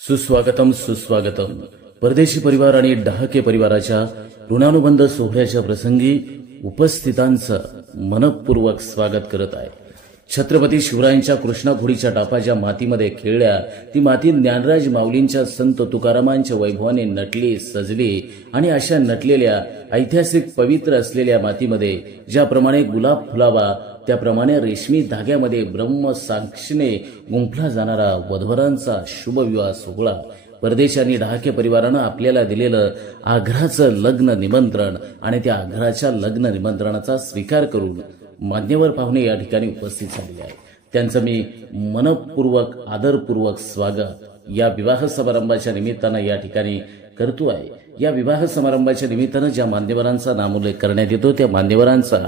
सुस्वागतम सुस्वागतम। परदेशी परिवार आणि डहाके परिवाराच्या ऋणानुबंध सोहळ्याच्या प्रसंगी उपस्थितांचं मनपूर्वक स्वागत करत आहे। छत्रपती शिवरायांच्या कृष्णा घोडीच्या टापा ज्या मातीमध्ये खेळल्या ती माती ज्ञानराज माऊलींच्या संत तुकारामांच्या वैभवाने नटली सजली आणि अशा नटलेल्या ऐतिहासिक पवित्र असलेल्या मातीमध्ये ज्याप्रमाणे गुलाब फुलावा त्याप्रमाणे रेशमी धाग्यामध्ये ब्रह्मसाक्षीने गुंफला जाणारा वधवरांचा शुभविवाह सोहळा परदेशी आणि डहाके परिवारानं आपल्याला दिलेलं आग्र्याचं लग्न निमंत्रण आणि त्या आग्र्याच्या लग्न निमंत्रणाचा स्वीकार करून मान्यवर पाहुणे या ठिकाणी उपस्थित झालेले आहेत। त्यांचं मी मनपूर्वक आदरपूर्वक स्वागत या विवाह समारंभाच्या निमित्तानं या ठिकाणी करतो आहे। या विवाह समारंभाच्या निमित्तानं ज्या मान्यवरांचा नामोल्लेख करण्यात येतो त्या मान्यवरांचा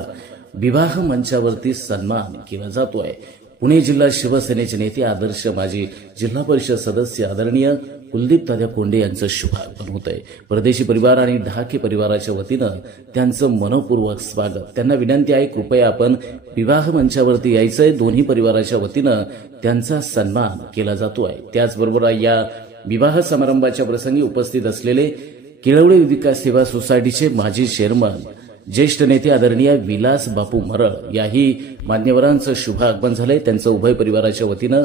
विवाह मंचावरती सन्मान केला जातोय। पुणे जिल्हा शिवसेनेचे नेते आदर्श माजी जिल्हा परिषद सदस्य आदरणीय कुलदीप तात्या कोंडे यांचं शुभागमन होत आहे। परदेशी परिवार आणि डहाके परिवाराच्या वतीनं त्यांचं मनपूर्वक स्वागत। त्यांना विनंती आहे कृपया आपण विवाह मंचावरती यायचंय। दोन्ही परिवाराच्या वतीनं त्यांचा सन्मान केला जातोय। त्याचबरोबर या विवाह समारंभाच्या प्रसंगी उपस्थित असलेले केळवडे विकास सेवा सोसायटीचे माजी चेअरमन ज्येष्ठ नेते आदरणीय विलास बापू मरळ याही मान्यवरांचं शुभ आगमन झालंय। त्यांचं उभय परिवाराच्या वतीनं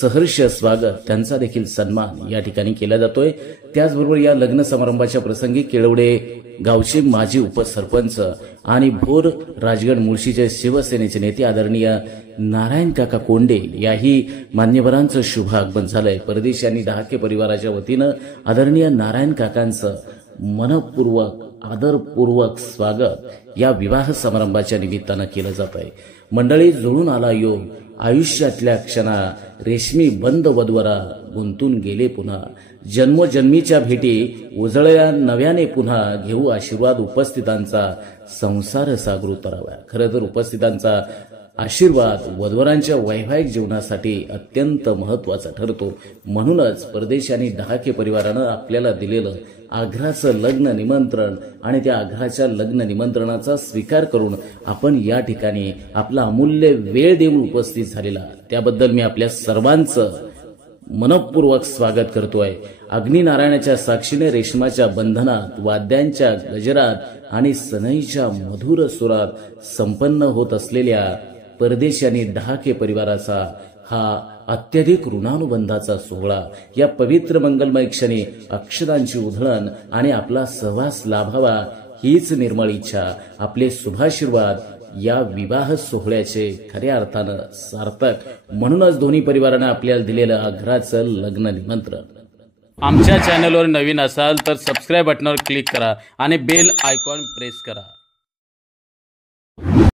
सहर्ष स्वागत, त्यांचा देखील सन्मान या ठिकाणी केला जातोय। त्याचबरोबर या लग्न समारंभाच्या प्रसंगी केळवडे गावचे माजी उपसरपंच आणि भोर राजगड मुळशीचे शिवसेनेचे नेते आदरणीय नारायण काका कोंडे याही मान्यवरांचं शुभ आगमन झालंय। परदेशी आणि डहाके परिवाराच्या वतीनं आदरणीय नारायण काकांचं मनपूर्वक आदरपूर्वक स्वागत या विवाह समारंभाच्या निमित्तानं केलं जात आहे। मंडळी, जुळून आला योग, आयुष्यातल्या क्षणा रेशमी बंद वधवरा गुंतून गेले पुन्हा, जन्मोजन्मीच्या भेटी उजळल्या नव्याने पुन्हा, घेऊ आशीर्वाद उपस्थितांचा संसार सागरू तरावा। खरं तर उपस्थितांचा आशीर्वाद वधवरांच्या वैवाहिक जीवनासाठी अत्यंत महत्त्वाचा ठरतो। म्हणूनच परदेशी आणि डहाके परिवारानं आपल्याला दिलेलं आग्र्याचं लग्न निमंत्रण आणि त्या आग्र्याच्या लग्न निमंत्रणाचा स्वीकार करून आपण या ठिकाणी आपला अमूल्य वेळ देऊन उपस्थित झालेला त्याबद्दल मी आपल्या सर्वांचं मनपूर्वक स्वागत करतोय। अग्निनारायणाच्या साक्षीने रेशमाच्या बंधनात वाद्यांच्या गजरात आणि सनईच्या मधुर सुरात संपन्न होत असलेल्या परदेशी आणि डहाके परिवाराचा हा अत्यधिक ऋणानुबंधाचा सोहळा या पवित्र मंगलमय क्षणी अक्षदांची उधळण आणि आपला सहवास लाभावा हीच निर्मळ इच्छा, आपले शुभाशीर्वाद या विवाह सोहळ्याचे खऱ्या अर्थानं सार्थक। म्हणूनच दोन्ही परिवारानं आपल्याला दिलेलं आग्र्याचं लग्न निमंत्रण। आमच्या चॅनलवर नवीन असाल तर सबस्क्राइब बटनावर क्लिक करा आणि बेल आयकॉन प्रेस करा।